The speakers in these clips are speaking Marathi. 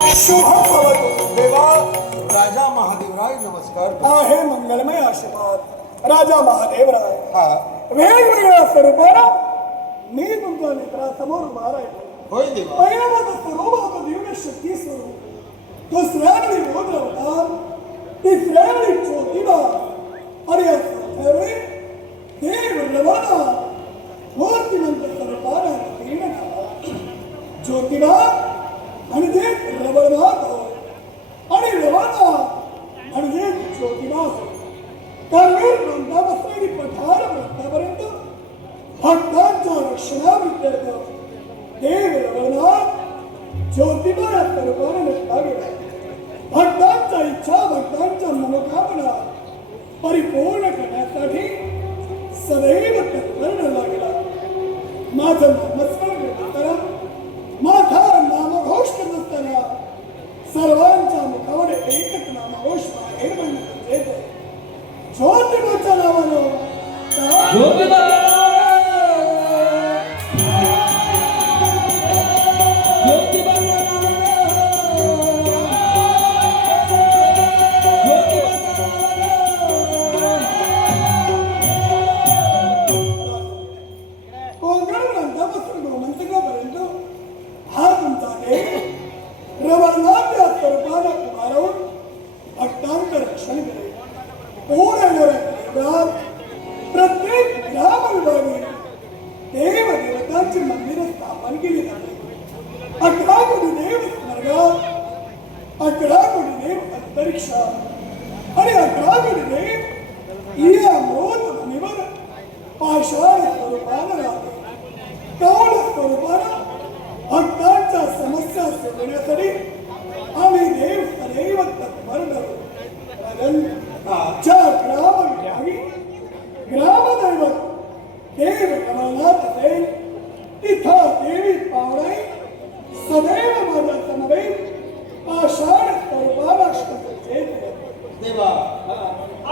भवतु देवा राजा महादेवराय नमस्कार। आहे मंगलमय आशीर्वाद। राजा महादेवराय। हा। वेगवेगळ्या स्वरूपाला मी तुमच्या मित्रासमोर उभा राहिलो होय देवा. पहिला माझा सर्वभाव दिव्य शक्ती स्वरूप। दुसऱ्या मी बोध अवतार करवीर प्रांतापासून पठार प्रांतापर्यंत भक्तांच्या रक्षणाविषयक देव रवनाथ ज्योतिबा या स्वरूपाने नसला गेला भक्तांच्या इच्छा भक्तांच्या मनोकामना परिपूर्ण करण्यासाठी सदैव तत्पर लागला माझं नामस्मरण अकरा कोटी देव अंतरिक्षात आणि अकरा कोटी देव या मोत भूमीवर पाषाण स्वरूपानं राहते कौल स्वरूपानं भक्तांच्या समस्या सोडवण्यासाठी आम्ही देव सदैव तत्पर करू कारण ज्या ग्राम विभागी ग्रामदैवत देव कमलनाथ असेल तिथं देवी पावणाई सदैव माझ्या समवेत पाषाण स्वरूपाला सचेत देवा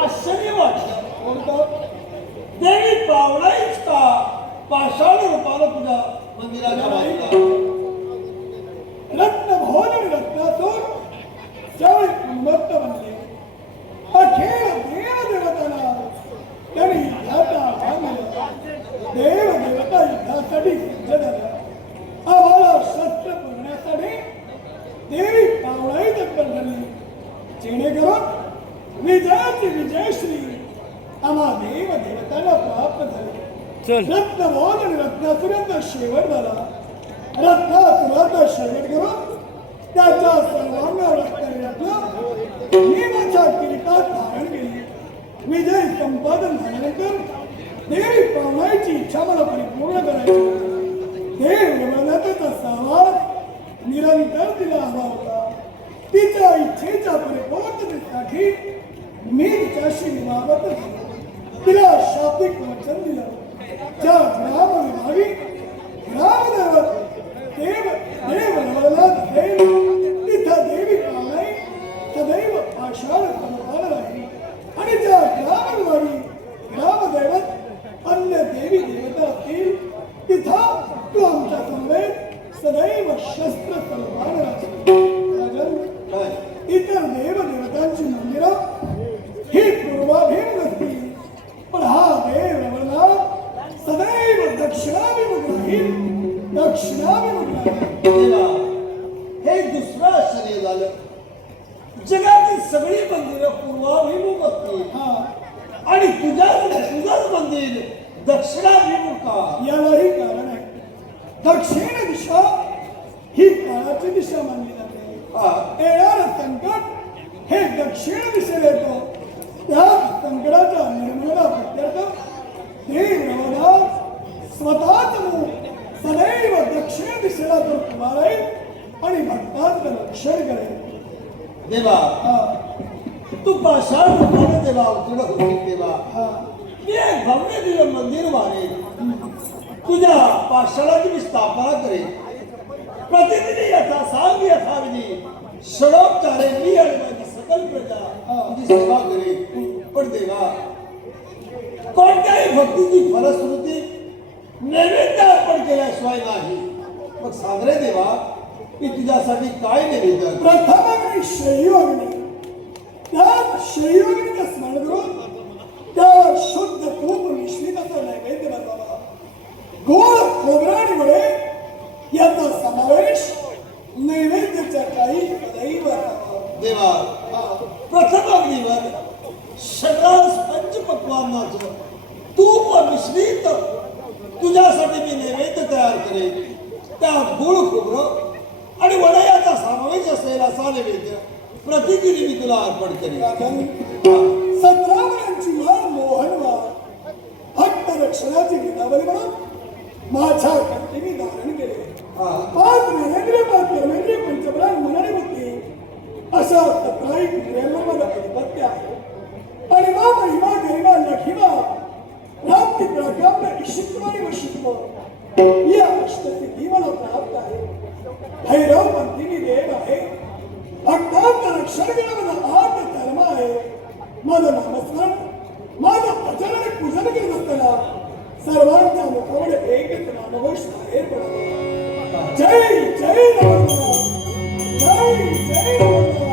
आश्चर्य वाटलं कोणतं देवी पावलाईच का पाषाण रूपानं तुझ्या मंदिराच्या बाजूला. रत्न भवन आणि रत्नासूर ज्यावेळी झाली आणि रत्नासुरांचा शेवट झाला रत्नासुराचा शेवट करून त्याच्या सर्वांना असणारे रत्न मी माझ्या किरीटात धारण केली विजय संपादन झाल्यानंतर देवी पावण्याची इच्छा मला परिपूर्ण करायची देव रमणाचा सहवास निरंतर तिला हवा होता तिच्या इच्छेच्या परिपूर्णतेसाठी मी तिच्याशी विवाहत तिला शाब्दिक वचन दिलं. ज्या ग्राम विभागी दक्षिणाभिमुख हे दुसरं आश्चर्य झालं. जगातील सगळी मंदिरं पूर्वाभिमुख असतील. हा. आणि तुझ्या तुझंच मंदिर दक्षिणाभिमुख. यालाही कारण आहे. दक्षिण दिशा ही काळाची दिशा मानली जाते. हा. येणारं संकट हे दक्षिण दिशेला येतो. त्या संकटाच्या निर्मूलना प्रत्यर्थ. देव स्वतःच सदैव दिशेला तो उभा राहील आणि भक्तांचं रक्षण करेल. देवा तू पाषाण रूपानं देवा अवतरण होती देवा. मी एक भव्य दिव्य मंदिर वाढेल तुझ्या पाषाणाची मी स्थापना करेन. प्रतिनिधी यथा सांग यथाविधी षडोपचारे मी आणि माझी सकल प्रजा तुझी सेवा करेल पण देवा कोणत्याही भक्तीची फलश्रुती नैवेद्य अर्पण केल्याशिवाय नाही. मग साजरे देवा मी तुझ्यासाठी काय नैवेद्य प्रथम अग्नी त्यात शैव अग्नीचं स्मरण करून त्यावर शुद्ध तूप मिश्रित असं नैवेद्य बनवावा. गोड खोबरं आणि वडे याचा समावेश नैवेद्याच्या काही कदाई देवा प्रथम अग्नीवर सगळ्यास पंचपक्वान्नाचं तूप मिश्रित तुझ्यासाठी मी नैवेद्य तयार करेन. त्यात गुळ खोबरं आणि वडयाचा समावेश असलेला असा नैवेद्य प्रतिदिनी मी तुला अर्पण करेन. राजन. सतरा मुलांची माळ मोहनवार भक्त रक्षणाची गीतावली म्हणून माझ्या कंठीने धारण केले. पाच ज्ञानेंद्रिय पाच पंचबळान मनाने बुद्धी अशा सतराही इंद्रियांवर माझं अधिपत्य आहे. आणि मा महिमा गरिमा लखिमा प्राप्ती प्राकाम्य ईशित्व आणि वशित्व भैरव पंथीनी देव आहे. भक्तांचं रक्षण माझा आठ धर्म आहे. माझं नामस्मरण माझं भजन आणि पूजन करत असताना सर्वांच्या मुखामध्ये एकच नामघोष बाहेर पडावा जय जय रामराम जय जय रामराम